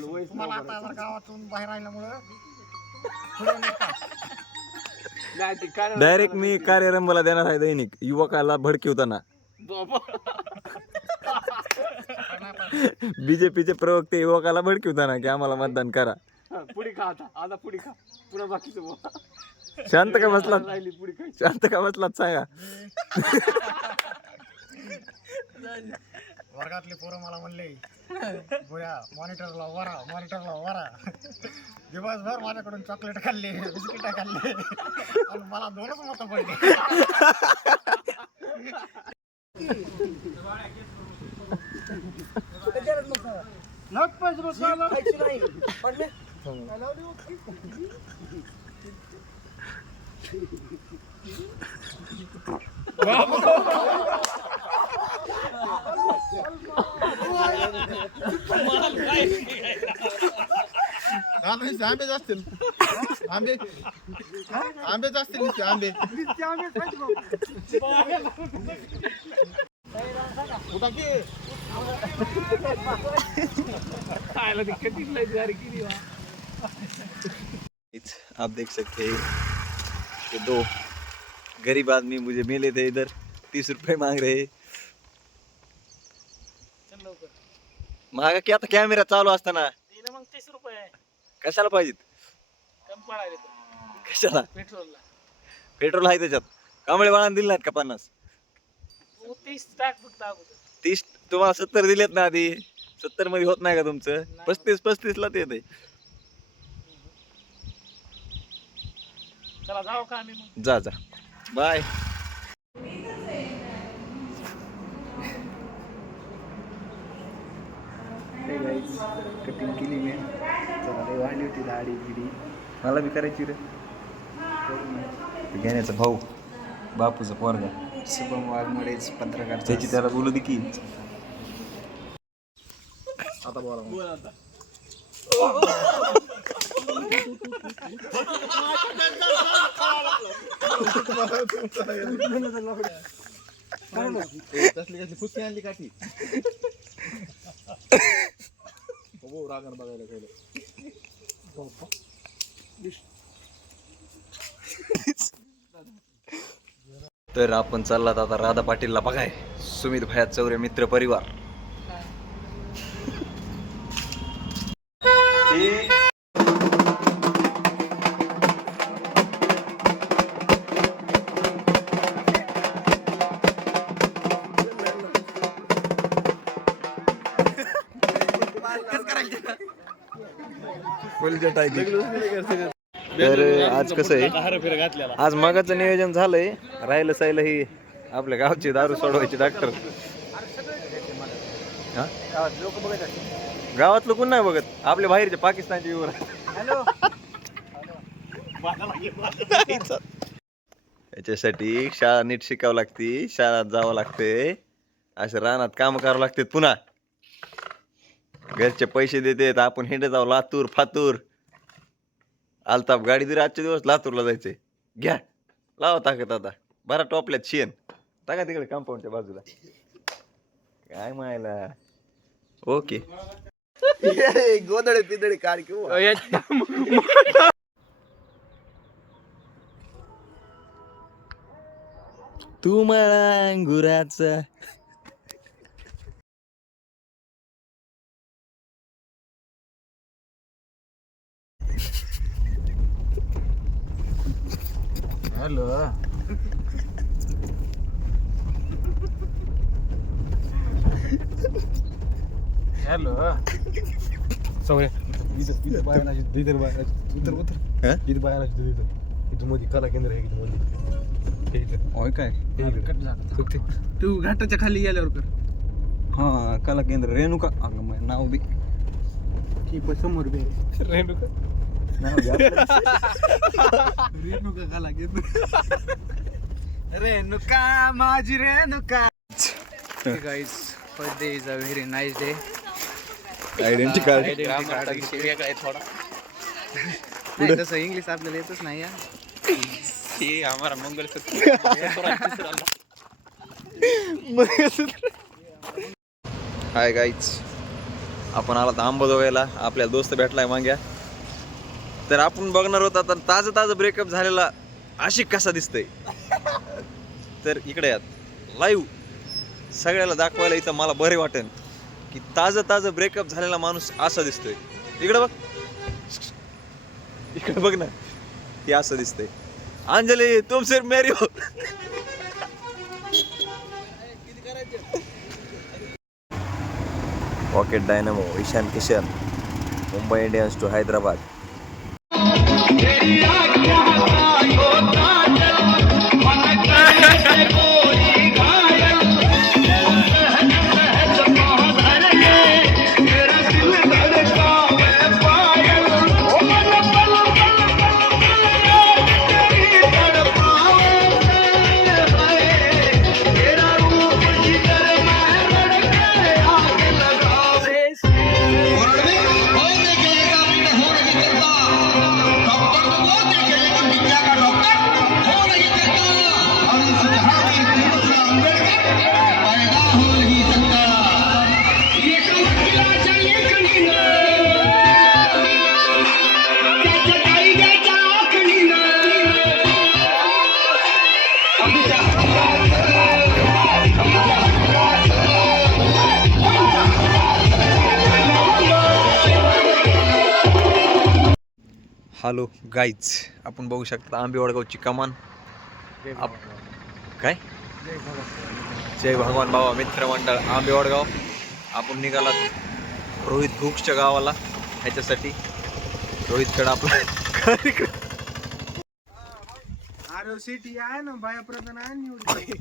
तुम्हाला आता जर गावातून बाहेर आल्यामुळं डायरेक्ट मी कार्यरंभला देणार आहे दैनिक युवकाला भडकिवताना. बीजेपीचे प्रवक्ते युवकाला भडकिवताना की आम्हाला मतदान करा. पुढे खा आता पुढे खा पुन्हा बाकीचं शांत का बसलात, शांत का बसलात सांगा. वर्गातले पोरं मला म्हणले गोळ्या मॉनिटरला वरा दिवसभर माझ्याकडून चॉकलेट खाल्ले, बिस्किट खाल्ले आणि मला 2च मतं पडले. आंबे असतील आंबे असतील आंबे आप देख सकते हैं कि 2 गरीब आदमी मुझे मिले थे इधर, 30 रुपए मांग रहे. मागा की आता कॅमेरा चालू असताना मग 30 रुपये कशाला पाहिजेत, कम पडायले कशाला पेट्रोलला. पेट्रोल आहे त्याच्यात. कांबळे बाळानं दिले नाहीत का 50? 30 टाक फक्त अगोदर. 30 तुम्हाला 70 दिलेत ना आधी. 70 मध्ये होत नाही का तुमचं? 35 ला ते येते. चला जाऊ का आम्ही मग. जा बाय. कटिंग केली मी, वाढली होती दाढी गिडी. मला बी करायची रे. घेण्याचा भाऊ बापूचा पोरगा शुभम वाघमोडेच पत्रकार. त्याची त्याला बोलू दे की. आता बोला आता कसली फुसकी आणली काठी. हो रागण बघायला गेलं. तर आपण चाललात आता राधा पाटीलला बघाय. सुमित भया चौरे मित्र परिवार. तर आज कसं आहे, आज मगाचं नियोजन झालंय. राहिलं सायला ही आपल्या गावची दारू सोडवायची डॉक्टर. गावात लोक नाही बघत, आपल्या बाहेरचे पाकिस्तानचे युवर. याच्यासाठी शाळा नीट शिकावं लागते, शाळेत जावं लागते, असं रानात काम करावं लागते. पुन्हा घरचे पैसे देतात, आपण हिंडत जाऊ लातूर फातूर. आलताप गाडी दिली आजचे दिवस लातूरला जायचंय. घ्या लावा ताकद आता. बरा टॉपल्यात शेण टाका तिकडे कंपाऊंडच्या बाजूला. काय मायला. ओके गोदडे पिदडे काढ किंवा तू मला अंगुराचा. हॅलो हॅलो सौर्य इथं बाहेर इधर बाहेर इथं बाहेर इथं मध्ये कला केंद्र आहे इथं मध्ये. होय काय तू घाटाच्या खाली गेल्यावर कर. हा कला केंद्र रेणुका. नाव बी की समोर बी रेणुका. नाव घ्या. रेणुका कला केंद्र. रेणुका माझी Renuka. Guys first day is a very nice day. Identity card वेगळा आहे थोडा. नाही तसं इंग्लिश आपल्याला येतच नाही या. हे हमारा मंगलसूत्र. हाय गाईज, आपण आला तर अंबाजोगाईला, आपल्याला दोस्त भेटलाय मांग्या. तर आपण बघणार होता तर ताजं ब्रेकअप झालेला आशिक कसा दिसतंय. तर इकडे यात लाईव्ह सगळ्याला दाखवायला इथं मला बरे वाटेल की ताजं ब्रेकअप झालेला माणूस असा दिसतोय. इकडे बघ, इकडे बघ ना, हे असं दिसतंय. अंजली तुम सिर्फ मेरी हो. Pocket dynamo Ishan Kishan, Mumbai Indians to Hyderabad. Hello guys, आपण बघू शकता आंबे वडगावची कमान. काय जय भगवान बाबा मित्र मंडळ आंबे वडगाव. आपण निघालात रोहित घुक्सच्या गावाला ह्याच्यासाठी. रोहितकडे आपला सिटी आहे ना बायापर्यंत नाही.